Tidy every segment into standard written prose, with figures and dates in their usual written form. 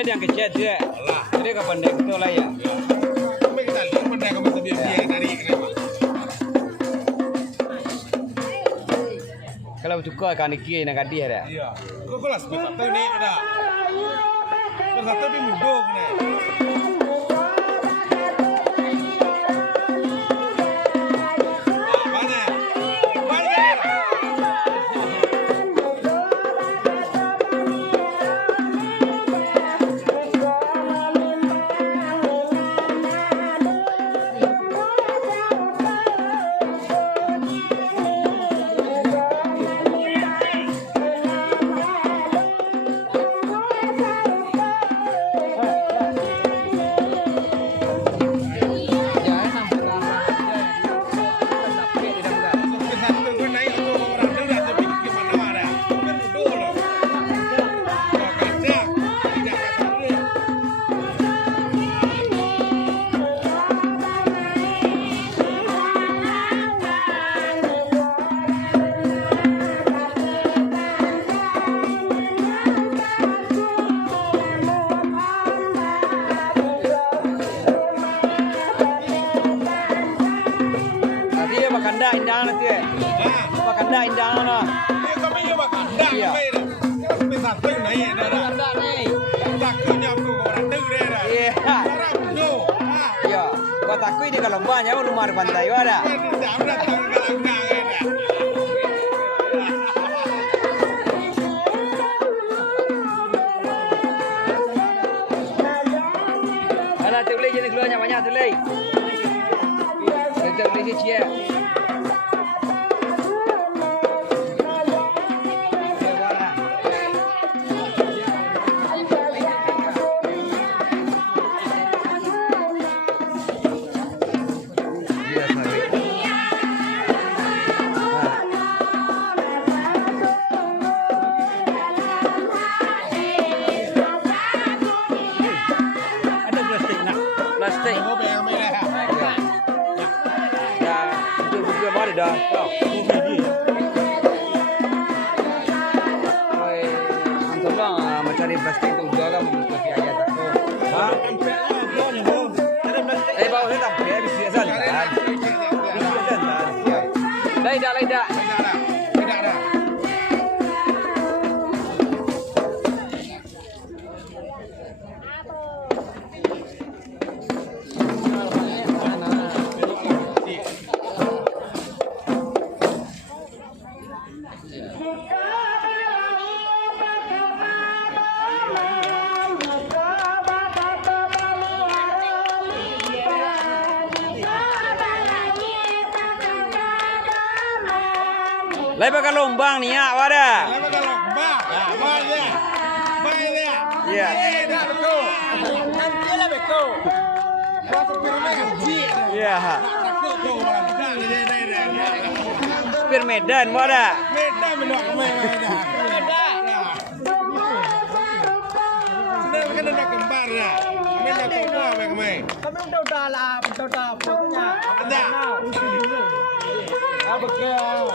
Ada yang kecil dia. Dia ke pendek tu lah ya. Kami kita lihat pendek kami sebiar dari kenapa? Kalau suka kan iki nak dia ada. Iya. Kau kelas satu ni ada. Kelas satu ni mudah ni. Kanda indang nanti. Apa kanda indang na? Ini kami juga kanda kami. Kami satu ni ada. Kanda ni. Tak punya aku orang tu ada. Iya. Orang tu. Iya. Kau takui di kalau banyak rumah di pantai ada. Ada tanggal enggak ada. Ada tu boleh jenis keluarnya banyak tu boleh. Kita boleh cia. Plastik. Kau bayar mai lah. Ya, itu bukan mana dah. Kau. Oi, tolong mencari plastik tu juga kan mesti ayat aku. Ha? Bawa saya tak boleh habis biasa kan. Lai dah. Tidak ada. Lai pakai lombang ni ya, wadah. Lama kalau mbak, banyak. Iya. Dah betul. Nanti lah betul. Masa pirame gaji. Iya. Takut tu orang dah dah. Supir Medan wadah. Medan menolak kemai dah. Medan. Sudah kan ada kembar dah. Medan semua kemai. Kami udah lah, udah fotonya. Ada. Ah betul.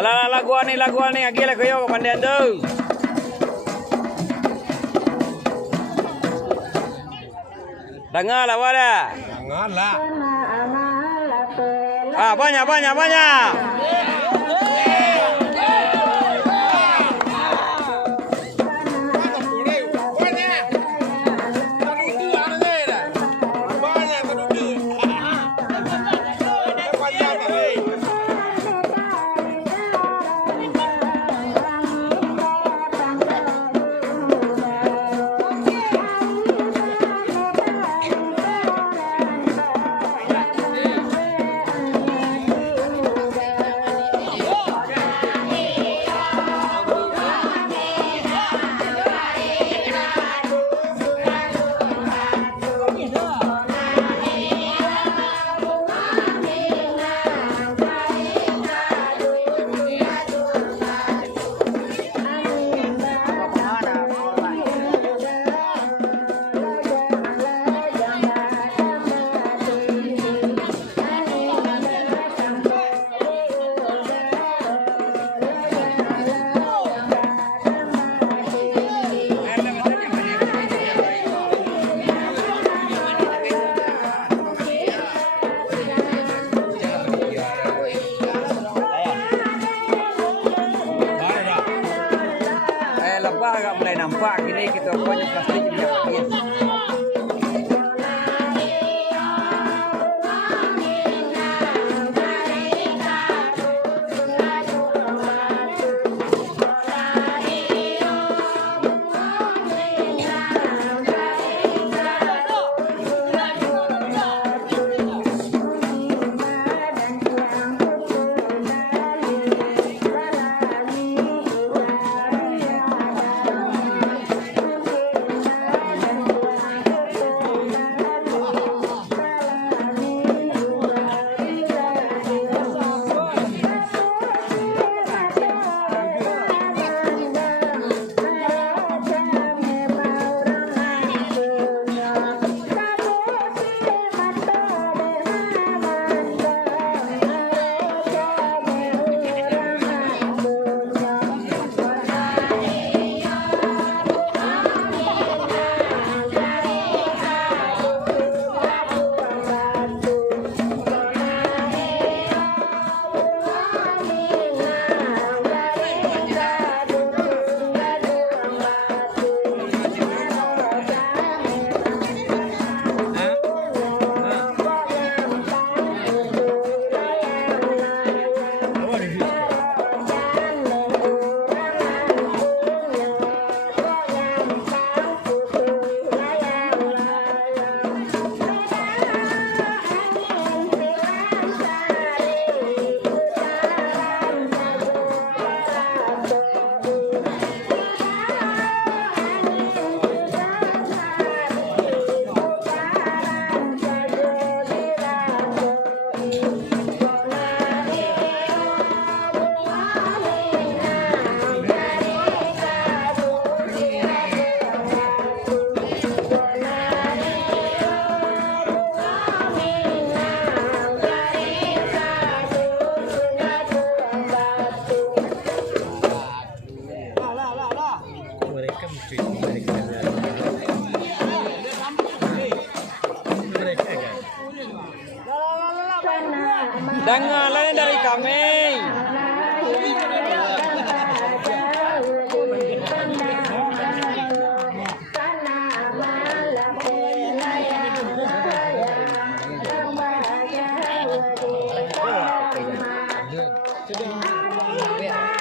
Alah laguan nih, lagi lagu yo kepandian tuh. Dengar lah wala. Jangan lah. Ah banyak. Agak mulai nampak gini kita punya plastik ini ya. Dengar lain dari kami. Sudah.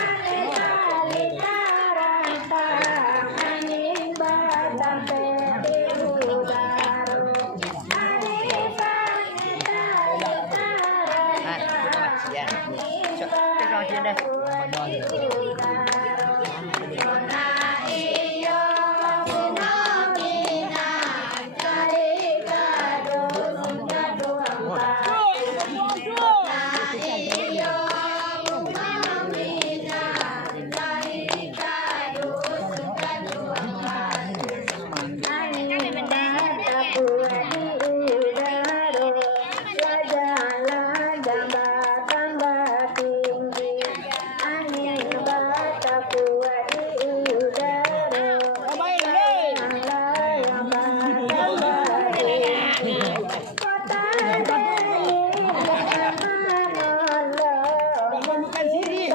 Bukan sini.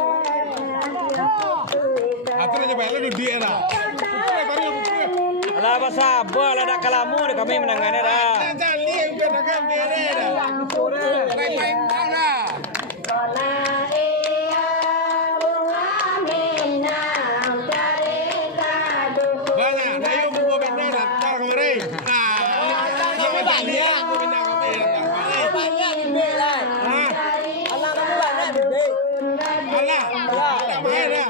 Atau aja bayar lu dia dah. Ala basa bo ala dak kalamu de kami menangane dah. Jangan lihat bukan akan bere dah. Main mana? Banyak, nayo mo benda dah tar kemarin. Nah, banyak mo benda kemarin. Banyak di belai. Ah, Anak kamu banyak di belai. Allah, dah marah dah.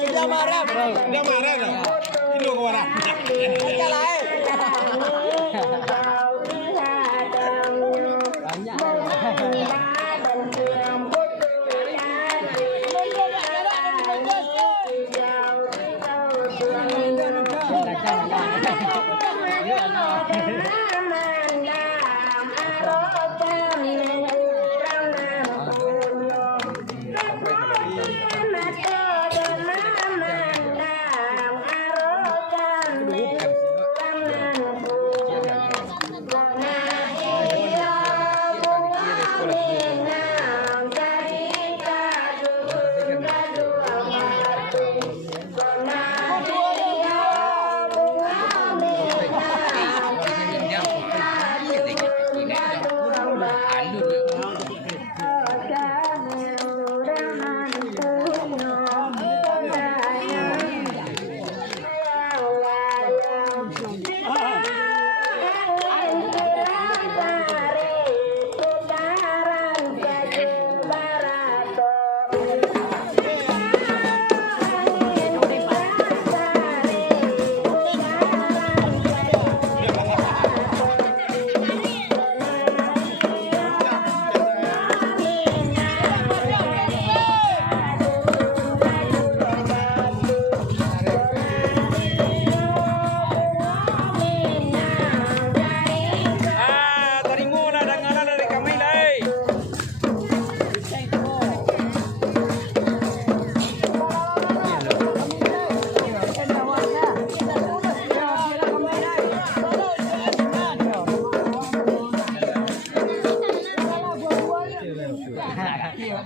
Sudah marah bro. Dah marah dah. Ini kau marah. Aja lain.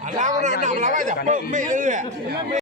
Alam nak aja, pem,